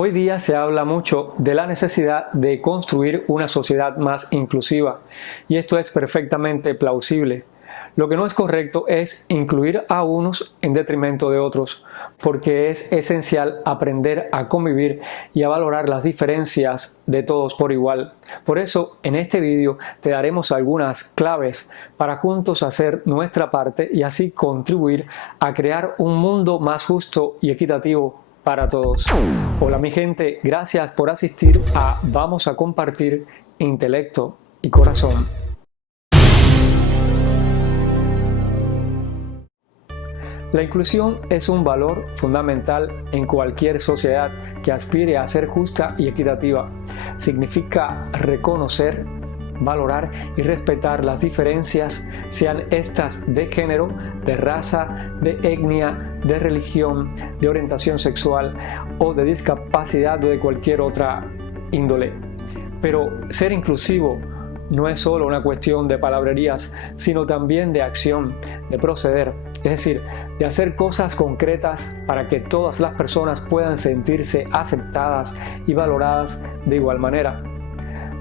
Hoy día se habla mucho de la necesidad de construir una sociedad más inclusiva, y esto es perfectamente plausible. Lo que no es correcto es incluir a unos en detrimento de otros, porque es esencial aprender a convivir y a valorar las diferencias de todos por igual. Por eso, en este vídeo te daremos algunas claves para juntos hacer nuestra parte y así contribuir a crear un mundo más justo y equitativo para todos. Hola mi gente, gracias por asistir a Vamos a Compartir Intelecto y Corazón. La inclusión es un valor fundamental en cualquier sociedad que aspire a ser justa y equitativa. Significa reconocer, valorar y respetar las diferencias, sean estas de género, de raza, de etnia, de religión, de orientación sexual o de discapacidad o de cualquier otra índole. Pero ser inclusivo no es solo una cuestión de palabrerías, sino también de acción, de proceder, es decir, de hacer cosas concretas para que todas las personas puedan sentirse aceptadas y valoradas de igual manera.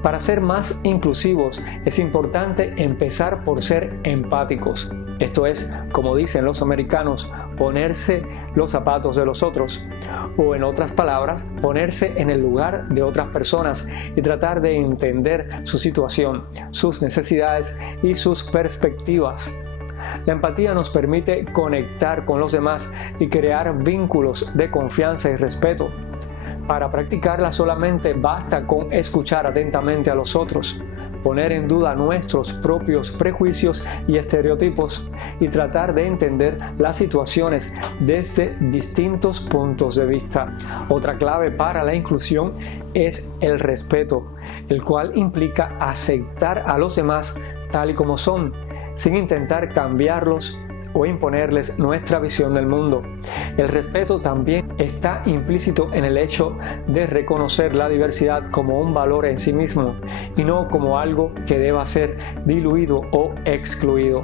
Para ser más inclusivos es importante empezar por ser empáticos. Esto es, como dicen los americanos, ponerse los zapatos de los otros. O en otras palabras, ponerse en el lugar de otras personas y tratar de entender su situación, sus necesidades y sus perspectivas. La empatía nos permite conectar con los demás y crear vínculos de confianza y respeto. Para practicarla solamente basta con escuchar atentamente a los otros, poner en duda nuestros propios prejuicios y estereotipos y tratar de entender las situaciones desde distintos puntos de vista. Otra clave para la inclusión es el respeto, el cual implica aceptar a los demás tal y como son, sin intentar cambiarlos o imponerles nuestra visión del mundo. El respeto también está implícito en el hecho de reconocer la diversidad como un valor en sí mismo y no como algo que deba ser diluido o excluido.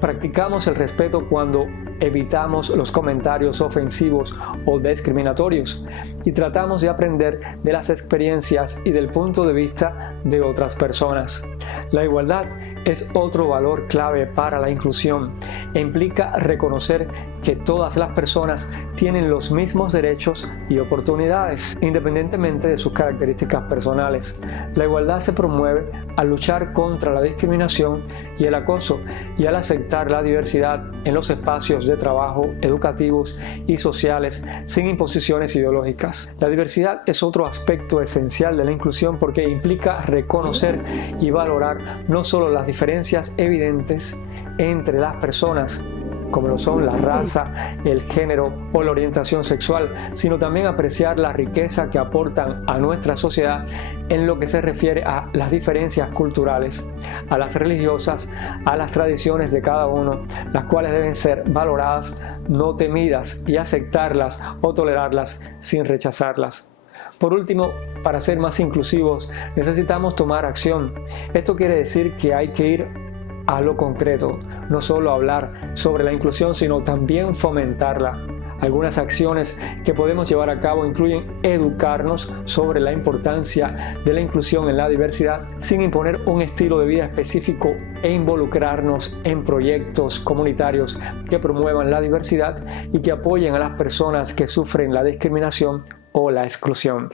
Practicamos el respeto cuando evitamos los comentarios ofensivos o discriminatorios y tratamos de aprender de las experiencias y del punto de vista de otras personas. La igualdad es otro valor clave para la inclusión e implica reconocer que todas las personas tienen los mismos derechos y oportunidades, independientemente de sus características personales. La igualdad se promueve al luchar contra la discriminación y el acoso y al aceptar la diversidad en los espacios de trabajo, educativos y sociales sin imposiciones ideológicas. La diversidad es otro aspecto esencial de la inclusión porque implica reconocer y valorar no solo las diferencias evidentes entre las personas, como lo son la raza, el género o la orientación sexual, sino también apreciar la riqueza que aportan a nuestra sociedad en lo que se refiere a las diferencias culturales, a las religiosas, a las tradiciones de cada uno, las cuales deben ser valoradas, no temidas, y aceptarlas o tolerarlas sin rechazarlas. Por último, para ser más inclusivos, necesitamos tomar acción. Esto quiere decir que hay que ir a lo concreto, no solo hablar sobre la inclusión, sino también fomentarla. Algunas acciones que podemos llevar a cabo incluyen educarnos sobre la importancia de la inclusión en la diversidad sin imponer un estilo de vida específico e involucrarnos en proyectos comunitarios que promuevan la diversidad y que apoyen a las personas que sufren la discriminación o la exclusión.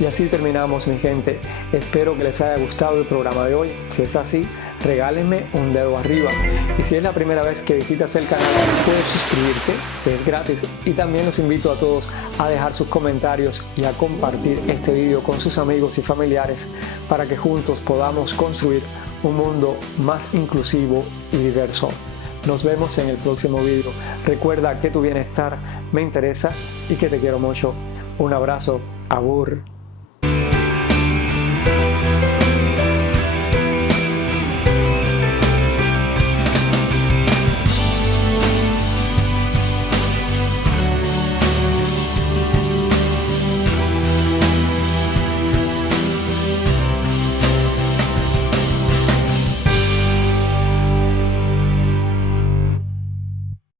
Y así terminamos, mi gente. Espero que les haya gustado el programa de hoy. Si es así, regálenme un dedo arriba. Y si es la primera vez que visitas el canal, puedes suscribirte, es gratis. Y también los invito a todos a dejar sus comentarios y a compartir este video con sus amigos y familiares para que juntos podamos construir un mundo más inclusivo y diverso. Nos vemos en el próximo video. Recuerda que tu bienestar me interesa y que te quiero mucho. Un abrazo. Abur.